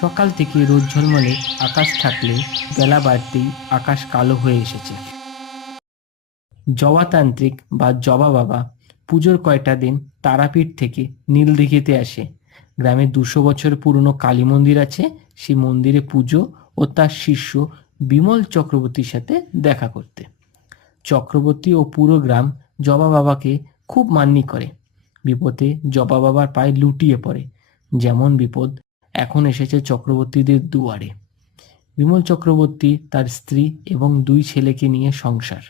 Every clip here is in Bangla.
সকাল থেকে রোদ ঝলমলে আকাশ থাকলেও বেলা বাড়তেই আকাশ কালো হয়ে এসেছে। জবাতান্ত্রিক বা জবা বাবা পুজোর কয়টা দিন তারাপীঠ থেকে নীলদিঘিতে আসে। গ্রামে 200 বছর পুরনো কালী মন্দির আছে, সেই মন্দিরে পুজো ও তার শিষ্য বিমল চক্রবর্তীর সাথে দেখা করতে। চক্রবর্তী ও পুরো গ্রাম জবা বাবাকে খুব মান্যি করে। বিপদে জবা বাবার পায়ে লুটিয়ে পড়ে। যেমন বিপদ এখন এসেছে চক্রবর্তীদের দুয়ারে। বিমল চক্রবর্তী, তার স্ত্রী এবং 2 ছেলেকে নিয়ে সংসার।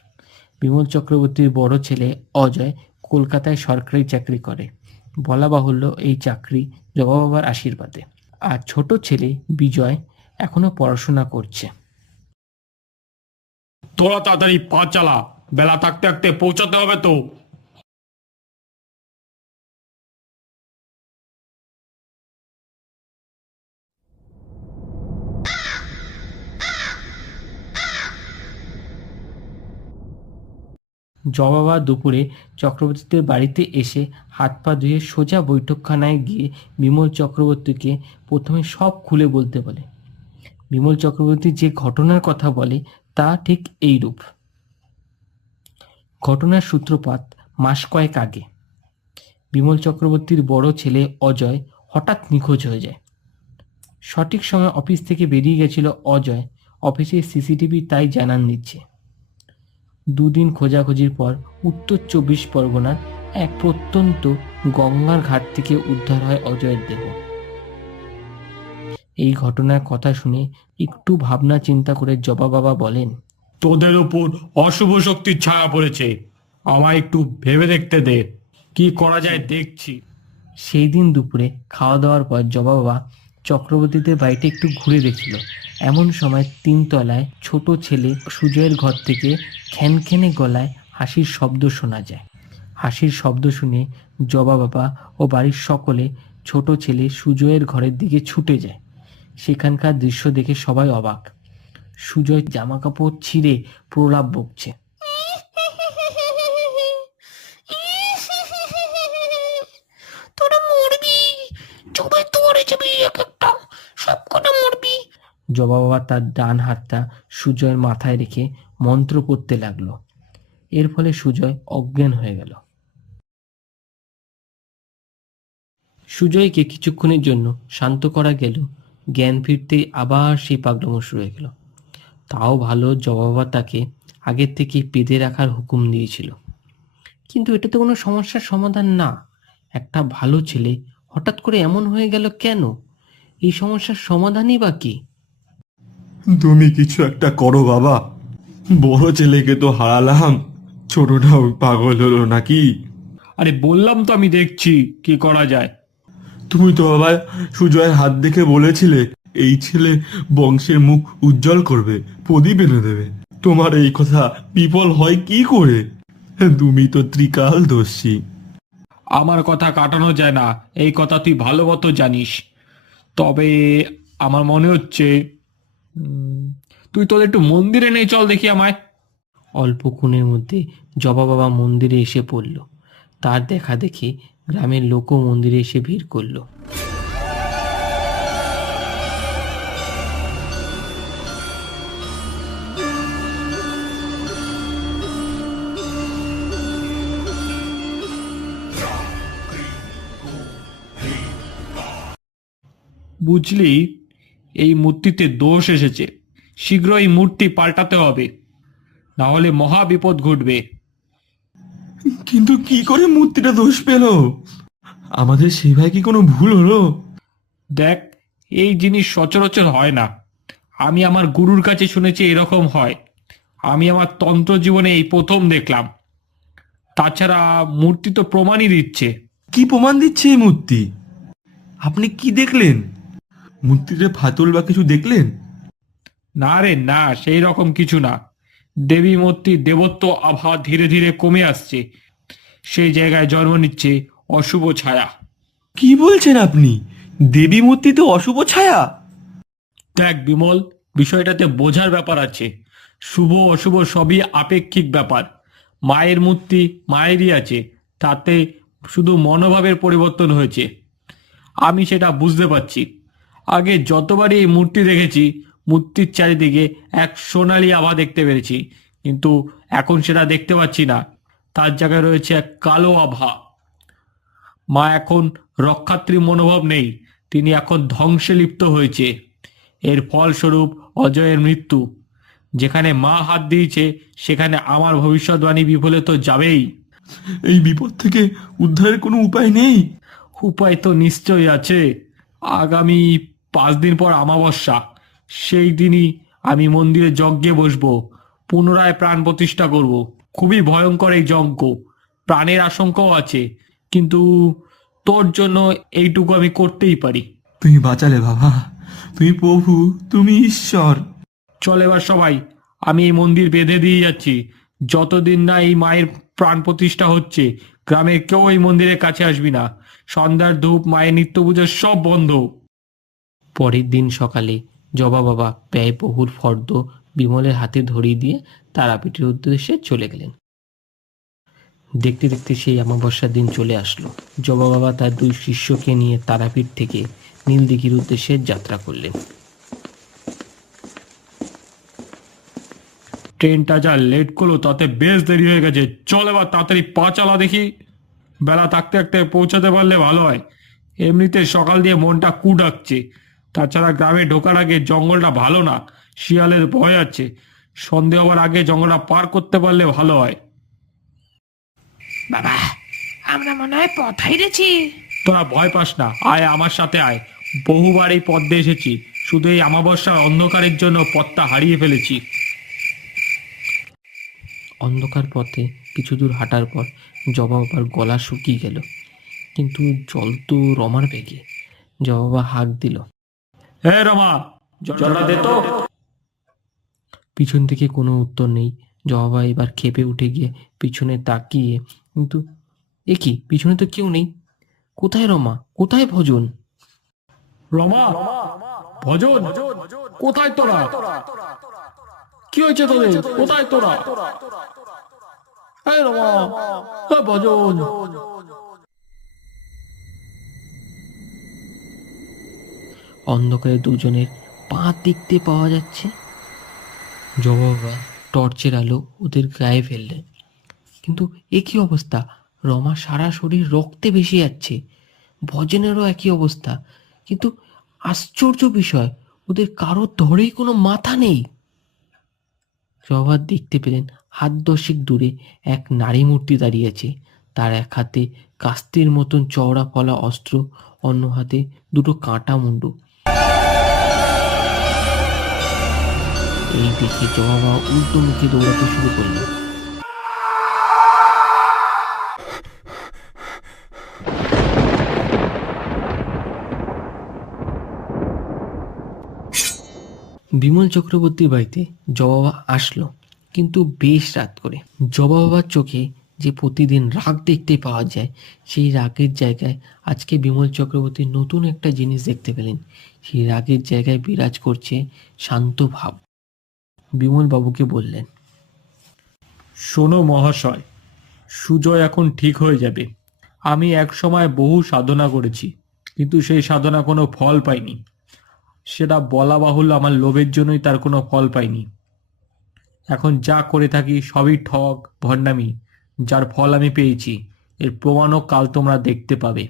বিমল চক্রবর্তীর বড় ছেলে অজয় কলকাতায় সরকারি চাকরি করে। বলা বাহুল্য এই চাকরি জবা বাবার আশীর্বাদে। আর ছোট ছেলে বিজয় এখনো পড়াশোনা করছে। তোরা তাড়াতাড়ি পা চালা, বেলা থাকতে থাকতে পৌঁছাতে হবে তো। জবা বাবা দুপুরে চক্রবর্তীদের বাড়িতে এসে হাত পা ধুয়ে সোজা বৈঠকখানায় গিয়ে বিমল চক্রবর্তীকে প্রথমে সব খুলে বলতে বলে। বিমল চক্রবর্তী যে ঘটনার কথা বলে তা ঠিক এইরূপ। ঘটনার সূত্রপাত মাস কয়েক আগে। বিমল চক্রবর্তীর বড় ছেলে অজয় হঠাৎ নিখোঁজ হয়ে যায়। সঠিক সময় অফিস থেকে বেরিয়ে গেছিল অজয়। অফিসে সিসিটিভি তাই জানান দিচ্ছে। 2 দিন খোঁজাখুঁজির পর উত্তর 24 পরগনার এক প্রত্যন্ত গঙ্গার ঘাট থেকে উদ্ধার হয় অজয়ের দেহ। এই ঘটনার কথা শুনে একটু ভাবনা চিন্তা করে জবা বাবা বলেন, তোদের উপর অশুভ শক্তির ছায়া পড়েছে, আমায় একটু ভেবে দেখতে দে, কি করা যায় দেখছি। সেই দিন দুপুরে খাওয়া দাওয়ার পর জবা বাবা চক্রবর্তীদের বাড়িতে একটু ঘুরে দেখছিল। এমন সময় 3 তলায় ছোট ছেলে সুজয়ের ঘর থেকে খ্যানখ্যানে গলায় হাসির শব্দ শোনা যায়। হাসির শব্দ শুনে জবা বাবা ও বাড়ির সকলে ছোট ছেলে সুজয়ের ঘরের দিকে ছুটে যায়। সেখানকার দৃশ্য দেখে সবাই অবাক। সুজয় জামা কাপড় ছিঁড়ে প্রলাপ বকছে। তোরা মরবি, সবাই তোরে যাবি, এক একটা সব কটা মরবি। জবা বাবা তার ডান হাতটা সুজয়ের মাথায় রেখে মন্ত্র পড়তে লাগলো। এর ফলে সুজয় অজ্ঞান হয়ে গেল। সুজয়কে কিছুক্ষণের জন্য শান্ত করা গেল। জ্ঞান ফিরতেই আবার সেই পাগলামো শুরু হয়ে গেল। তাও ভালো জবা বাবা তাকে আগের থেকে বেঁধে রাখার হুকুম দিয়েছিল। কিন্তু এটা তো কোনো সমস্যার সমাধান না। একটা ভালো ছেলে হঠাৎ করে এমন হয়ে গেল কেন? এই সমস্যার সমাধানই বা কি? তুমি কিছু একটা করো বাবা, বড় ছেলেকে তো হারালাম, ছোটটাও পাগল হলো নাকি? আরে বললাম তো আমি দেখছি কি করা যায়। তুমি তো বাবা সুজয়ের হাত দেখে বলেছিলে এই ছেলে বংশের মুখ উজ্জ্বল করবে, প্রদীপ এনে দেবে। তোমার এই কথা বিফল হয় কি করে? তুমি তো ত্রিকালদর্শী। আমার কথা কাটানো যায় না, এই কথা তুই ভালো মতো জানিস। তবে আমার মনে হচ্ছে তুই তোদের একটু মন্দিরে নেই, চল দেখি আমায়। অল্পক্ষণের মধ্যে জবা বাবা মন্দিরে এসে পড়ল। তার দেখা দেখে গ্রামের লোকও মন্দিরে এসে ভিড় করল। বুঝলি, এই মূর্তিতে দোষ এসেছে, শীঘ্র এই মূর্তি পাল্টাতে হবে, না হলে মহা বিপদ ঘটবে। কিন্তু কি করে মূর্তিটা দোষ পেল? আমাদের সেবায় কি কোনো ভুল হলো? দেখ, এই জিনিস সচরাচর হয় না। আমি আমার গুরুর কাছে শুনেছি এরকম হয়। আমি আমার তন্ত্র জীবনে এই প্রথম দেখলাম। তাছাড়া মূর্তি তো প্রমাণই দিচ্ছে। কি প্রমাণ দিচ্ছে এই মূর্তি? আপনি কি দেখলেন? মূর্তিতে ফাতল বা কিছু দেখলেন? না রে না, সেই রকম কিছু না। দেবী মূর্তির দেবত্ব আভা ধীরে ধীরে কমে আসছে। সেই জায়গায় জন্ম নিচ্ছে অশুভ ছায়া। কি বলছেন আপনি? দেবী মূর্তিতে অশুভ ছায়া? দেখ বিমল, বিষয়টাতে বোঝার ব্যাপার আছে। শুভ অশুভ সবই আপেক্ষিক ব্যাপার। মায়ের মূর্তি মায়েরই আছে, তাতে শুধু মনোভাবের পরিবর্তন হয়েছে। আমি সেটা বুঝতে পারছি। আগে যতবারই এই মূর্তি দেখেছি, মূর্তির চারিদিকে এক সোনালী আভা দেখতে পেরেছি, কিন্তু এখন সেটা দেখতে পাচ্ছি না। তার জায়গায় রয়েছে এক কালো আভা। মা এখন রক্ষাত্রী মনোভাব নেই, তিনি এখন ধ্বংসে লিপ্ত হয়েছে। এর ফলস্বরূপ অজয়ের মৃত্যু। যেখানে মা হাত দিয়েছে সেখানে আমার ভবিষ্যৎবাণী বিফলে তো যাবেই। এই বিপদ থেকে উদ্ধারের কোনো উপায় নেই? উপায় তো নিশ্চয়ই আছে। আগামী 5 দিন পর অমাবস্যা, সেই দিনই আমি মন্দিরে যজ্ঞে বসবো, পুনরায় প্রাণ প্রতিষ্ঠা করব। খুবই ভয়ঙ্কর এই যজ্ঞ, প্রাণের আশঙ্কাও আছে, কিন্তু তোর জন্য এইটুকু আমি করতেই পারি। তুমি বাঁচালে বাবা, তুমি প্রভু, তুমি ঈশ্বর। চল এবার সবাই, আমি এই মন্দির বেঁধে দিয়ে যাচ্ছি। যতদিন না এই মায়ের প্রাণ প্রতিষ্ঠা হচ্ছে, গ্রামের কেউ এই মন্দিরের কাছে আসবি না। সন্ধ্যার ধূপ, মায়ের নিত্য পুজো সব বন্ধ। পরের দিন সকালে জবা বাবা ব্যয়বহুল ফর্দ বিমলের হাতে ধরিয়ে দিয়ে তারাপীঠের উদ্দেশ্যে চলে গেলেন। দেখতে দেখতে সেই অমাবস্যার দিন চলে আসলো। জবা বাবা তার 2 শিষ্যকে নিয়ে তারাপীঠ থেকে নীলদিঘির উদ্দেশ্যে যাত্রা করলেন। ট্রেনটা যা লেট করলো তাতে বেশ দেরি হয়ে গেছে। চল এবার তাড়াতাড়ি পা চালা দেখি, বেলা থাকতে থাকতে পৌঁছাতে পারলে ভালো হয়। এমনিতে সকাল দিয়ে মনটা কু ডাকছে। তাছাড়া গ্রামে ঢোকার আগে জঙ্গলটা ভালো না, শিয়ালের ভয় আছে। সন্ধে হওয়ার আগে জঙ্গলটা পার করতে পারলে ভালো হয়। বাবা, আমরা মনে হয় পথ হারিয়েছি। তোরা ভয় পাস না, আয় আমার সাথে আয়। বহুবার এই পথ দিয়ে এসেছি, শুধু এই অমাবস্যার অন্ধকারের জন্য পথটা হারিয়ে ফেলেছি। অন্ধকার পথে কিছু দূর হাঁটার পর জবা বাবার গলা শুকিয়ে গেল, কিন্তু জল তো রমার বেগে। জবা বাবা হাঁক দিল, হে রমা, জলটা দে তো। পিছন থেকে কোনো উত্তর নেই। জবা বাবা এবার ক্ষেপে উঠে গিয়ে পিছনে তাকিয়ে, কিন্তু এ কি, পিছনে তো কেউ নেই। কোথায় রমা, কোথায় ভজন? রমা, ভজন, কোথায় তোরা? কি হয়েছে তোদের? কোথায় তোরা? এই রমা, এই ভজন। অন্ধকারে দুজনের পা দেখতে পাওয়া যাচ্ছে। জবা বাবা টর্চের আলো ওদের গায়ে ফেললেন, কিন্তু এ কি অবস্থা! রমা সারা শরীর রক্তে ভেসে যাচ্ছে, ভজনেরও একই অবস্থা। কিন্তু আশ্চর্য বিষয়, ওদের কারোর ধরেই কোনো মাথা নেই। জবা দেখতে পেলেন হাত 10 দূরে এক নারী মূর্তি দাঁড়িয়ে আছে। তার এক হাতে কাস্তির মতন চওড়া ফলা অস্ত্র, অন্য হাতে 2টো কাঁটা মুন্ডু। এই দেখে জবা বাবা উল্টো মুখে দৌড়াতে শুরু করলেন। বিমল চক্রবর্তীর বাড়িতে জবা বাবা আসলো, কিন্তু বেশ রাত করে। জবা বাবার চোখে যে প্রতিদিন রাগ দেখতে পাওয়া যায়, সেই রাগের জায়গায় আজকে বিমল চক্রবর্তী নতুন একটা জিনিস দেখতে পেলেন। সেই রাগের জায়গায় বিরাজ করছে শান্ত ভাব। বিমল বাবুকে বললেন, শোনো মহাশয়, সুজয় এখন ঠিক হয়ে যাবে। আমি এক সময় বহু সাধনা করেছি, কিন্তু সেই সাধনা কোনো ফল পাইনি। সেটা বলা বাহুল্য, আমার লোভের জন্যই তার কোনো ফল পাইনি। এখন যা করে থাকি সবই ঠক, ভণ্ডামি। যার ফল আমি পেয়েছি, এর প্রমাণও কাল তোমরা দেখতে পাবে।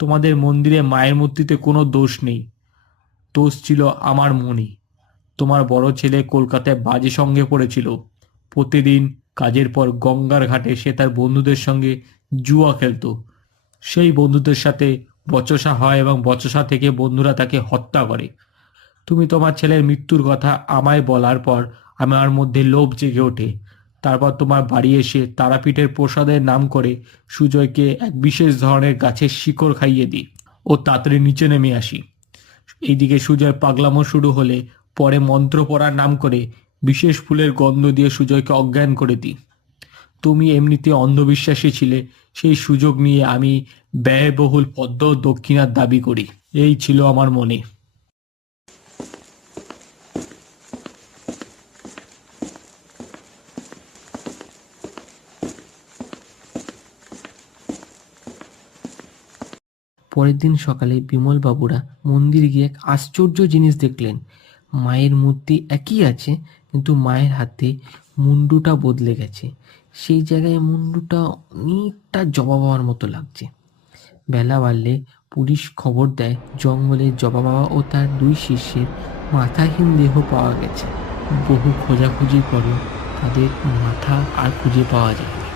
তোমাদের মন্দিরে মায়ের মূর্তিতে কোনো দোষ নেই, দোষ ছিল আমার মনে। তোমার বড় ছেলে কলকাতায় বাজে সঙ্গে পড়েছিল। প্রতিদিন কাজের পর গঙ্গার ঘাটে সে তার বন্ধুদের সঙ্গে জুয়া খেলতো। সেই বন্ধুদের সাথে বচসা হয় এবং বচসা থেকে বন্ধুরা তাকে হত্যা করে। তুমি তোমার ছেলের মৃত্যুর কথা আমায় বলার পর আমার মধ্যে লোভ জেগে ওঠে। তারপর তোমার বাড়ি এসে তারাপীঠের প্রসাদের নাম করে সুজয়কে এক বিশেষ ধরনের গাছের শিকড় খাইয়ে দিই ও তাড়াতাড়ি নিচে নেমে আসি। এইদিকে সুজয় পাগলামো শুরু হলে পরে মন্ত্র পড়ার নাম করে বিশেষ ফুলের গন্ধ দিয়ে সুজয়কে অজ্ঞান করে দিই। তুমি এমনিতে অন্ধবিশ্বাসী ছিলে, সেই সুযোগ নিয়ে আমি ব্যয়বহুল পদ্ম দক্ষিণার দাবি করি। এই ছিল আমার মনে। পরের দিন সকালে বিমল বাবুরা মন্দিরে গিয়ে এক আশ্চর্য জিনিস দেখলেন। মায়ের মূর্তি একই আছে, কিন্তু মায়ের হাতে মুন্ডুটা বদলে গেছে। সেই জায়গায় মুন্ডুটা অনেকটা জবা বাবার মতো লাগছে। বেলা বাড়লে পুলিশ খবর দেয় জঙ্গলে জবা বাবা ও তার 2 শিষ্যের মাথাহীন দেহ পাওয়া গেছে। বহু খোঁজাখুঁজির পরেও তাদের মাথা আর খুঁজে পাওয়া যায়নি।